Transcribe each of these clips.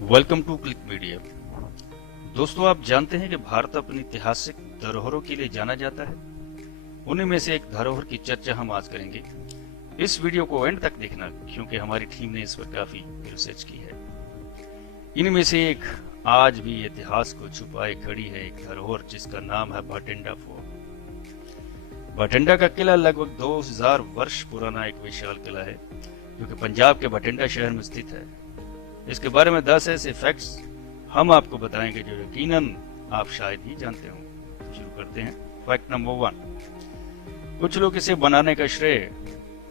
Welcome to click media. दोस्तों, आप जानते हैं कि भारत अपनी ऐतिहासिक धरोहरों के लिए जाना जाता है। उन्हीं में से एक धरोहर की चर्चा हम आज करेंगे। इस वीडियो को एंड तक देखना, क्योंकि हमारी टीम ने इस पर काफी रिसर्च की है। इनमें से एक आज भी इतिहास को छुपाए खड़ी है एक धरोहर, जिसका नाम है भटिंडा फोर्ट। भटिंडा का किला लगभग 2000 वर्ष पुराना एक विशाल किला है, जो कि पंजाब के भटिंडा शहर में स्थित है। इसके बारे में 10 ऐसे फैक्ट्स हम आपको बताएंगे जो यकीनन आप शायद ही जानते हों। शुरू करते हैं। Fact number 1। कुछ लोग इसे बनाने का श्रेय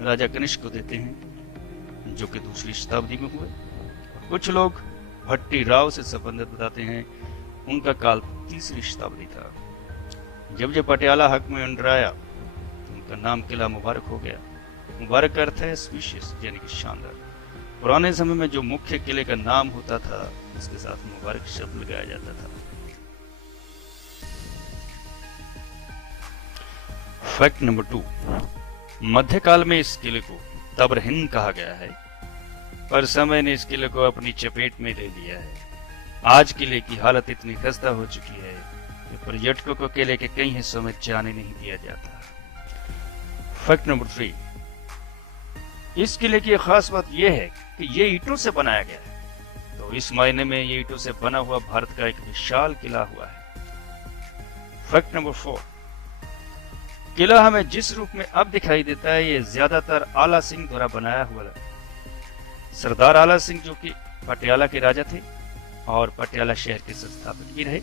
राजा कनिष्क को देते हैं, जो कि 2री शताब्दी में हुए। कुछ लोग भट्टी राव से संबंधित बताते हैं, उनका काल 3री शताब्दी था। जब पटियाला हक में अंडराया, उनका नाम किला मुबारक हो गया। मुबारक का अर्थ है स्पीशियस, यानी कि शानदार। पुराने समय में जो मुख्य किले का नाम होता था, उसके साथ मुबारक शब्द लगाया जाता था। Fact number 2। मध्यकाल में इस किले को तबरहिंद कहा गया है, पर समय ने इस किले को अपनी चपेट में ले लिया है। आज किले की हालत इतनी खस्ता हो चुकी है कि पर्यटकों को किले के कई हिस्सों में जाने नहीं दिया जाता। Fact number 3। इस किले की खास बात यह है कि ये ईंटों से बनाया गया है, तो इस मायने में ये ईंटों से बना हुआ भारत का एक विशाल किला हुआ है। Fact number 4। किला हमें जिस रूप में अब दिखाई देता है, ये ज्यादातर आला सिंह द्वारा बनाया हुआ है। सरदार आला सिंह, जो कि पटियाला के राजा थे और पटियाला शहर के संस्थापक भी रहे।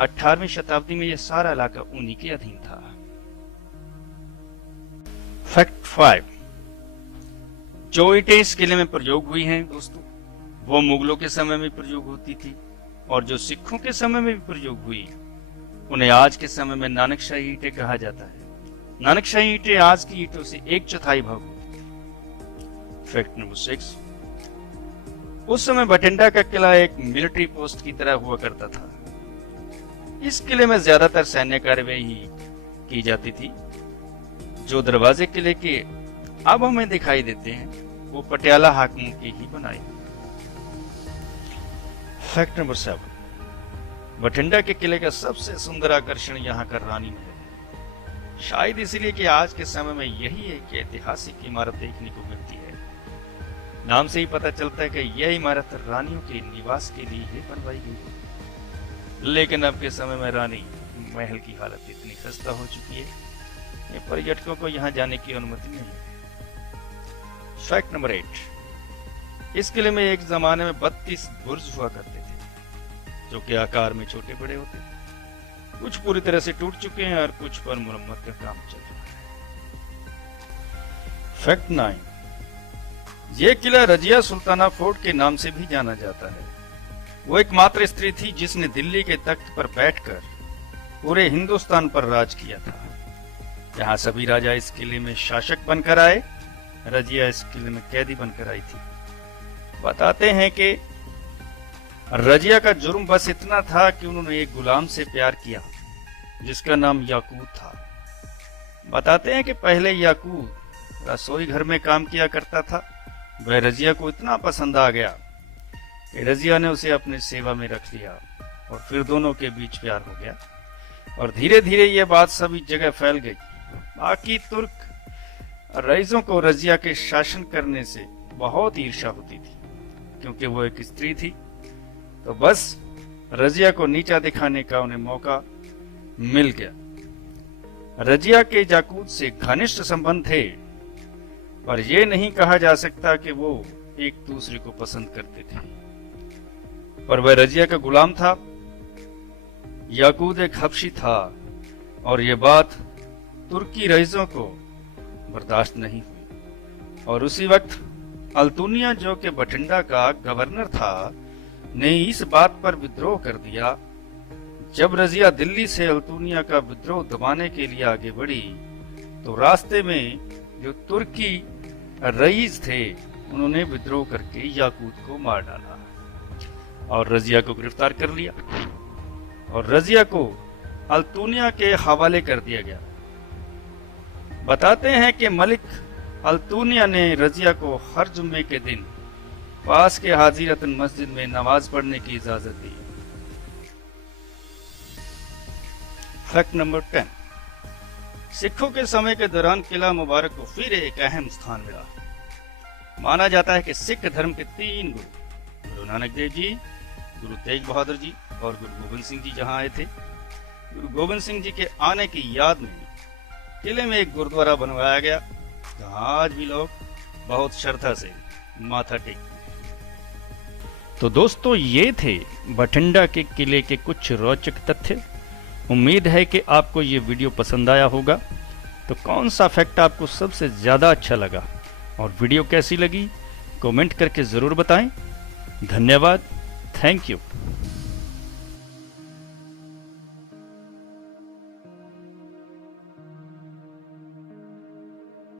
18वीं शताब्दी में यह सारा इलाका उन्हीं के अधीन था। फैक्ट 5। जो ईंटें इस किले में प्रयोग हुई हैं दोस्तों, वो मुगलों के समय में प्रयोग होती थी, और जो सिखों के समय में भी प्रयोग हुई, उन्हें आज के समय में नानकशाही ईंटें कहा जाता है। नानकशाही ईंटें आज की ईंटों से 1/4 भाग होती थी। Fact number 6। उस समय भटिंडा का किला एक मिलिट्री पोस्ट की तरह हुआ करता था। इस किले में ज्यादातर सैन्य कार्यवाही की जाती थी। जो दरवाजे किले के अब हमें दिखाई देते हैं, वो पटियाला हाकिमों के ही बनाए। Fact number 7। भटिंडा के किले का सबसे सुंदर आकर्षण यहाँ का रानी महल है। शायद इसलिए कि आज के समय में यही एक ऐतिहासिक इमारत देखने को मिलती है। नाम से ही पता चलता है कि यह इमारत रानियों के निवास के लिए ही बनवाई गई। लेकिन अब के समय में रानी महल की हालत इतनी खस्ता हो चुकी है कि पर्यटकों को यहाँ जाने की अनुमति नहीं है। Fact number 8। इस किले में एक जमाने में 32 बुर्ज हुआ करते थे, जो कि आकार में छोटे बड़े होते थे। कुछ पूरी तरह से टूट चुके हैं और कुछ पर मुरम्मत का काम चल रहा है। फैक्ट 9। यह किला रजिया सुल्ताना फोर्ट के नाम से भी जाना जाता है। वो एकमात्र स्त्री थी जिसने दिल्ली के तख्त पर बैठकर पूरे हिंदुस्तान पर राज किया था। जहां सभी राजा इस किले में शासक बनकर आए, रजिया इस किले में कैदी बनकर आई थी। बताते हैं कि रजिया का जुर्म बस इतना था कि उन्होंने एक गुलाम से प्यार किया, जिसका नाम याकूत था। बताते हैं कि पहले याकूत रसोई घर में काम किया करता था। वह रजिया को इतना पसंद आ गया कि रजिया ने उसे अपने सेवा में रख लिया, और फिर दोनों के बीच प्यार हो गया, और धीरे धीरे यह बात सभी जगह फैल गई। बाकी तुर्क रईसों को रजिया के शासन करने से बहुत ईर्ष्या होती थी, क्योंकि वो एक स्त्री थी। तो बस रजिया को नीचा दिखाने का उन्हें मौका मिल गया। रजिया के याकूत से घनिष्ठ संबंध थे, पर यह नहीं कहा जा सकता कि वो एक दूसरे को पसंद करते थे। पर वह रजिया का गुलाम था, याकूत एक हबशी था, और यह बात तुर्की रईसों को बर्दाश्त नहीं हुई। और उसी वक्त अल्तुनिया, जो कि भटिंडा का गवर्नर था, ने इस बात पर विद्रोह कर दिया। जब रजिया दिल्ली से अल्तुनिया का विद्रोह दबाने के लिए आगे बढ़ी, तो रास्ते में जो तुर्की रईस थे, उन्होंने विद्रोह करके याकूत को मार डाला और रजिया को गिरफ्तार कर लिया, और रजिया को अल्तुनिया के हवाले कर दिया गया। बताते हैं कि मलिक अल्तुनिया ने रजिया को हर जुम्मे के दिन पास के हाजी रतन मस्जिद में नमाज पढ़ने की इजाजत दी। फैक्ट नंबर 10, सिखों के समय के दौरान किला मुबारक को फिर एक अहम स्थान मिला। माना जाता है कि सिख धर्म के 3 गुरु, गुरु नानक देव जी, गुरु तेग बहादुर जी और गुरु गोबिंद सिंह जी जहां आए थे। गुरु गोबिंद सिंह जी के आने की याद में किले में एक गुरुद्वारा बनवाया गया, जहां आज भी लोग बहुत श्रद्धा से माथा टेकते हैं। तो दोस्तों, ये थे बठिंडा के किले के कुछ रोचक तथ्य। उम्मीद है कि आपको ये वीडियो पसंद आया होगा। तो कौन सा फैक्ट आपको सबसे ज्यादा अच्छा लगा और वीडियो कैसी लगी, कमेंट करके जरूर बताएं। धन्यवाद। Thank you.